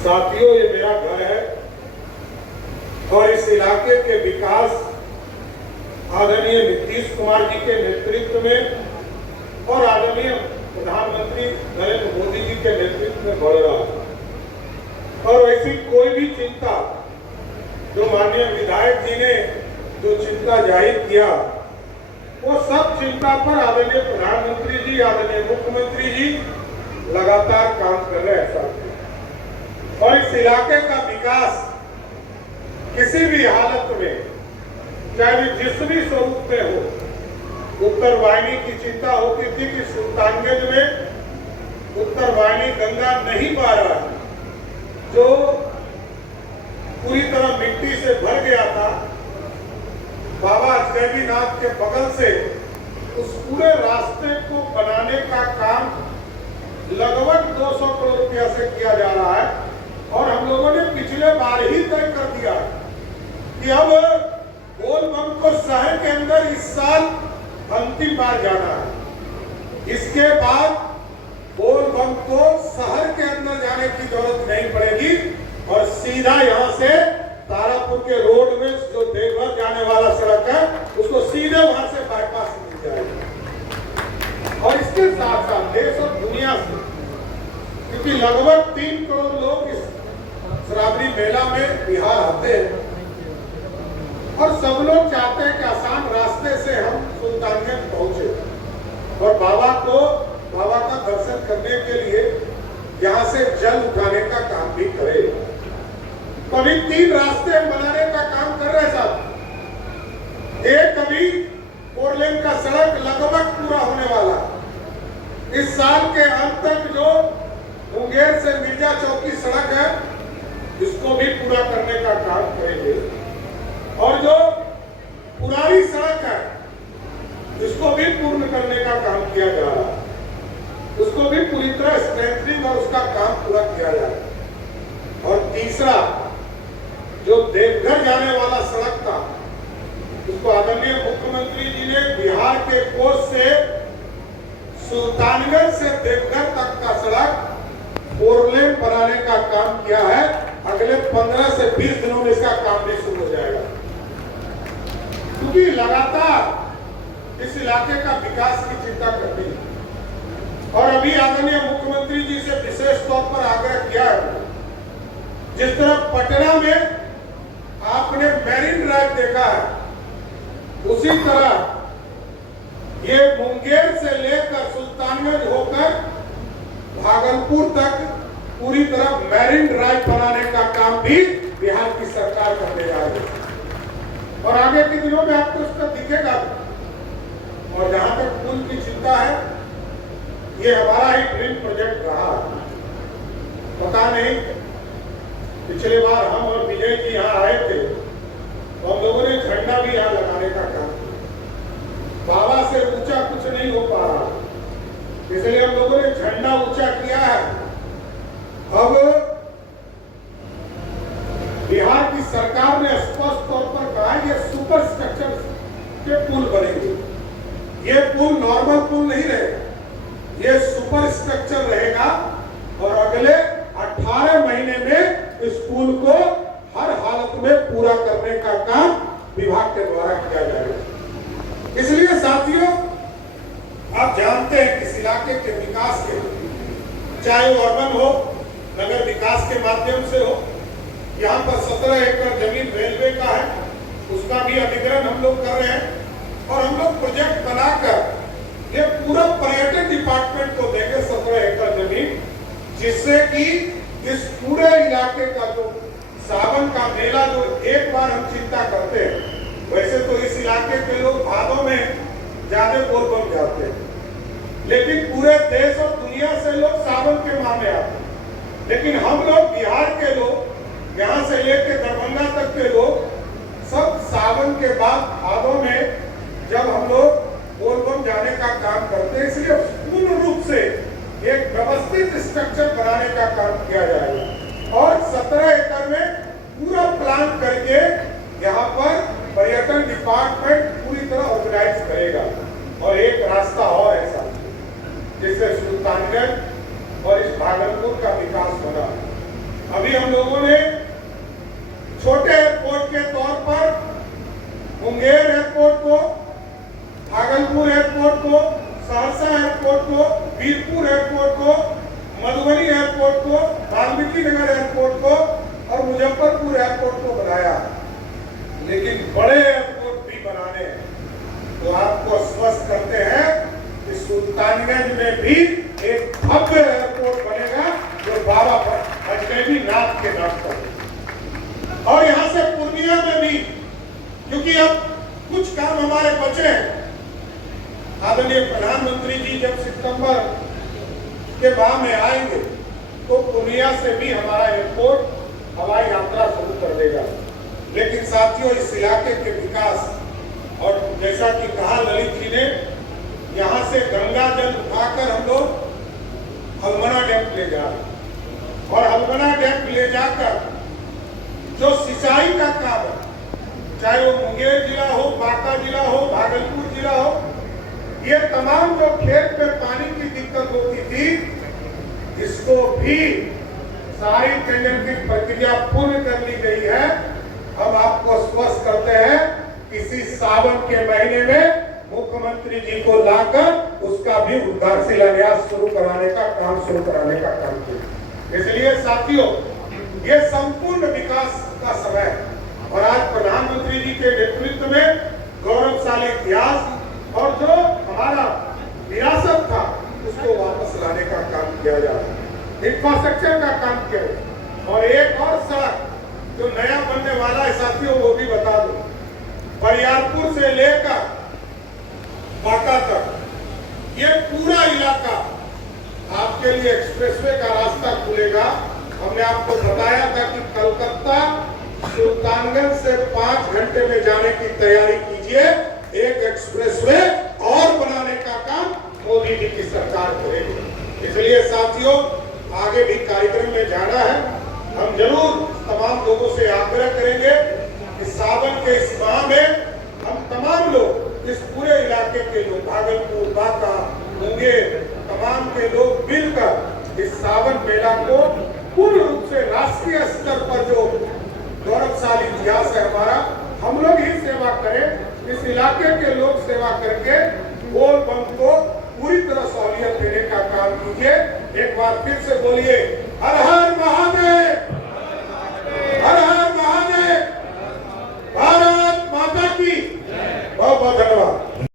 साथियों, ये मेरा घर है और इस इलाके के विकास आदरणीय नीतीश कुमार जी के नेतृत्व में और आदरणीय प्रधानमंत्री नरेंद्र मोदी जी के नेतृत्व में बढ़ रहा है। और ऐसी कोई भी चिंता जो माननीय विधायक जी ने जो चिंता जाहिर किया, वो सब चिंता पर आदरणीय प्रधानमंत्री जी, आदरणीय मुख्यमंत्री जी लगातार काम कर रहे हैं साथियों। और इस इलाके का विकास किसी भी हालत में, चाहे जिस भी स्वरूप में हो, उत्तर वाहिनी की चिंता होती थी कि सुल्तानगंज में उत्तर वाहिनी गंगा नहीं बह रहा है, जो पूरी तरह मिट्टी से भर गया था। बाबा अजगैबीनाथ के बगल से उस पूरे रास्ते को बनाने का काम लगभग 200 करोड़ रुपया से किया जा रहा है। और हम लोगों ने पिछले बार ही तय कर दिया कि अब बोलबम को शहर के अंदर इस साल अंतिम बार जाना है। इसके बाद बोलबम को शहर के अंदर जाने की जरूरत नहीं पड़ेगी और सीधा यहाँ से तारापुर के रोड में जो देवघर जाने वाला सड़क है, उसको सीधे वहां से बाईपास मिल जाएगा। और इसके साथ साथ देश और दुनिया से, क्योंकि लगभग 3 करोड़ लोग इस श्रावणी मेला में बिहार आते हैं और सब लोग चाहते हैं कि आसान रास्ते से हम सुल्तानगंज पहुंचे और बाबा का दर्शन करने के लिए यहाँ से जल उठाने का काम भी करें। तो अभी 3 रास्ते हम बनाने का काम कर रहे हैं साहब। एक अभी 4 लेन का सड़क लगभग पूरा होने वाला, इस साल के अंत तक जो मुंगेर से मिर्जा चौकी सड़क है, इसको भी पूरा करने का काम करेंगे। और जो पुरानी सड़क है, इसको भी पूर्ण करने का काम किया जा रहा है, उसको भी पूरी तरह स्ट्रेंथनिंग और उसका काम पूरा किया जा रहा है। और तीसरा, जो देवघर जाने वाला सड़क था, उसको आदरणीय मुख्यमंत्री जी ने बिहार के कोस से सुल्तानगंज से देवघर तक का सड़क 4 लेन बनाने का काम किया है। अगले 15 से 20 दिनों में इसका काम भी शुरू हो जाएगा, क्योंकि लगातार इस इलाके का विकास की चिंता करनी है। और अभी आदरणीय मुख्यमंत्री जी से विशेष तौर पर आग्रह किया है, जिस तरह पटना में आपने मैरीन ड्राइव देखा है, उसी तरह ये मुंगेर से लेकर सुल्तानगंज होकर भागलपुर तक पूरी तरह मैरीन ड्राइव बनाने का काम भी बिहार की सरकार करने जा रही है। और आगे के दिनों में आपको उसका दिखेगा। और जहां तक पुल की चिंता है, ये हमारा ही ड्रीम प्रोजेक्ट रहा। पता नहीं, पिछले बार हम और विजय जी यहाँ आए थे तो हम लोगों ने झंडा भी यहाँ लगाने का काम किया। बाबा से ऊंचा कुछ नहीं हो पा रहा, इसलिए हम लोगों ने झंडा ऊंचा किया है। अब बिहार की सरकार ने स्पष्ट तौर पर कहा ये सुपर स्ट्रक्चर के पुल बनेंगे। ये पुल नॉर्मल पुल नहीं रहेगा, ये सुपर स्ट्रक्चर रहेगा। और अगले 18 महीने में इस पुल को हर हालत में पूरा करने का काम विभाग के द्वारा किया जाएगा। इसलिए साथियों, आप जानते हैं कि इस इलाके के विकास के, चाहे वो अर्बन हो, नगर विकास के माध्यम से हो, यहाँ पर 17 एकड़ जमीन रेलवे का है, उसका भी अधिग्रहण हम लोग कर रहे हैं। और हम लोग प्रोजेक्ट बनाकर ये पूरा पर्यटन डिपार्टमेंट को देंगे 17 एकड़ जमीन, जिससे कि इस पूरे इलाके का जो सावन का मेला, जो एक बार हम चिंता करते हैं, वैसे तो इस इलाके के लोग भादों में ज्यादा बोलबम जाते हैं, लेकिन पूरे देश और दुनिया से लोग सावन के माह में आते हैं। लेकिन हम लोग बिहार के लोग, यहाँ से लेकर दरभंगा तक के लोग, सब सावन के बाद भादों में जब हम लोग बोलबम जाने का काम करते हैं। इसलिए पूर्ण रूप से एक व्यवस्थित स्ट्रक्चर बनाने का काम किया जाएगा और 17 एकड़ में पूरा प्लान करके यहाँ पर पर्यटन डिपार्टमेंट पूरी तरह ऑर्गेनाइज करेगा। और एक रास्ता और ऐसा जिससे सुल्तानगंज और इस भागलपुर का विकास होगा। अभी हम लोगों ने छोटे एयरपोर्ट के तौर पर मुंगेर एयरपोर्ट को, भागलपुर एयरपोर्ट को, सहरसा एयरपोर्ट को, वीरपुर एयरपोर्ट को, मधुबनी एयरपोर्ट को, वाल्मीकि नगर एयरपोर्ट को और मुजफ्फरपुर एयरपोर्ट को बनाया। लेकिन बड़े एयरपोर्ट भी बनाने हैं तो आपको स्पष्ट करते हैं कि सुल्तानगंज में भी एक भव्य एयरपोर्ट बनेगा जो बाबा बैजनाथ के नाम पर। और यहाँ से पूर्णिया में भी, क्योंकि अब कुछ काम हमारे बचे हैं। आदरणीय प्रधानमंत्री जी जब सितंबर के माह में आएंगे तो पूर्णिया से भी हमारा एयरपोर्ट हवाई यात्रा शुरू कर देगा। लेकिन साथियों, इस इलाके के विकास और जैसा कि कहा ललित जी ने, यहाँ से गंगा जल उठाकर हम लोग हलमना डैम ले जा रहे हैं और हलमना डैम ले जाकर जो सिंचाई का काम है, चाहे वो मुंगेर जिला हो, बांका जिला हो, भागलपुर जिला हो, ये तमाम जो खेत में पानी की दिक्कत होती थी, इसको भी सारी टेंडर की प्रक्रिया पूर्ण कर ली गई है। हम आपको स्पष्ट करते हैं, इसी सावन के महीने में मुख्यमंत्री जी को लाकर उसका भी उद्घाटन शिलान्यास शुरू कराने का काम किया। इसलिए साथियों, ये संपूर्ण विकास का समय है और आज प्रधानमंत्री जी के नेतृत्व में गौरवशाली इतिहास और जो हमारा विरासत था उसको वापस लाने का काम किया जा रहा है। इंफ्रास्ट्रक्चर का काम किया है और एक और सड़क जो नया बनने वाला है साथियों, वो भी बता दो। बरियारपुर से लेकर बांका तक ये पूरा इलाका आपके लिए एक्सप्रेसवे का रास्ता खुलेगा। हमने आपको बताया था कि कलकत्ता सुल्तानगंज से 5 घंटे में जाने की तैयारी कीजिए। एक एक्सप्रेसवे और बनाने का काम मोदी जी की सरकार करेगी। इसलिए साथियों, आगे भी कार्यक्रम में जाना है। हम जरूर तमाम लोगों से आग्रह करेंगे कि सावन के इस माह में हम तमाम लोग, इस पूरे इलाके के लोग, भागलपुर, बांका, मुंगेर, तमाम के लोग मिलकर इस सावन मेला को पूर्ण रूप से राष्ट्रीय स्तर पर जो गौरवशाली इतिहास है हमारा, हम लोग ही सेवा करें। इस इलाके के लोग सेवा करके बोल बम को पूरी तरह सहूलियत देने का काम कीजिए। एक बार फिर से बोलिए,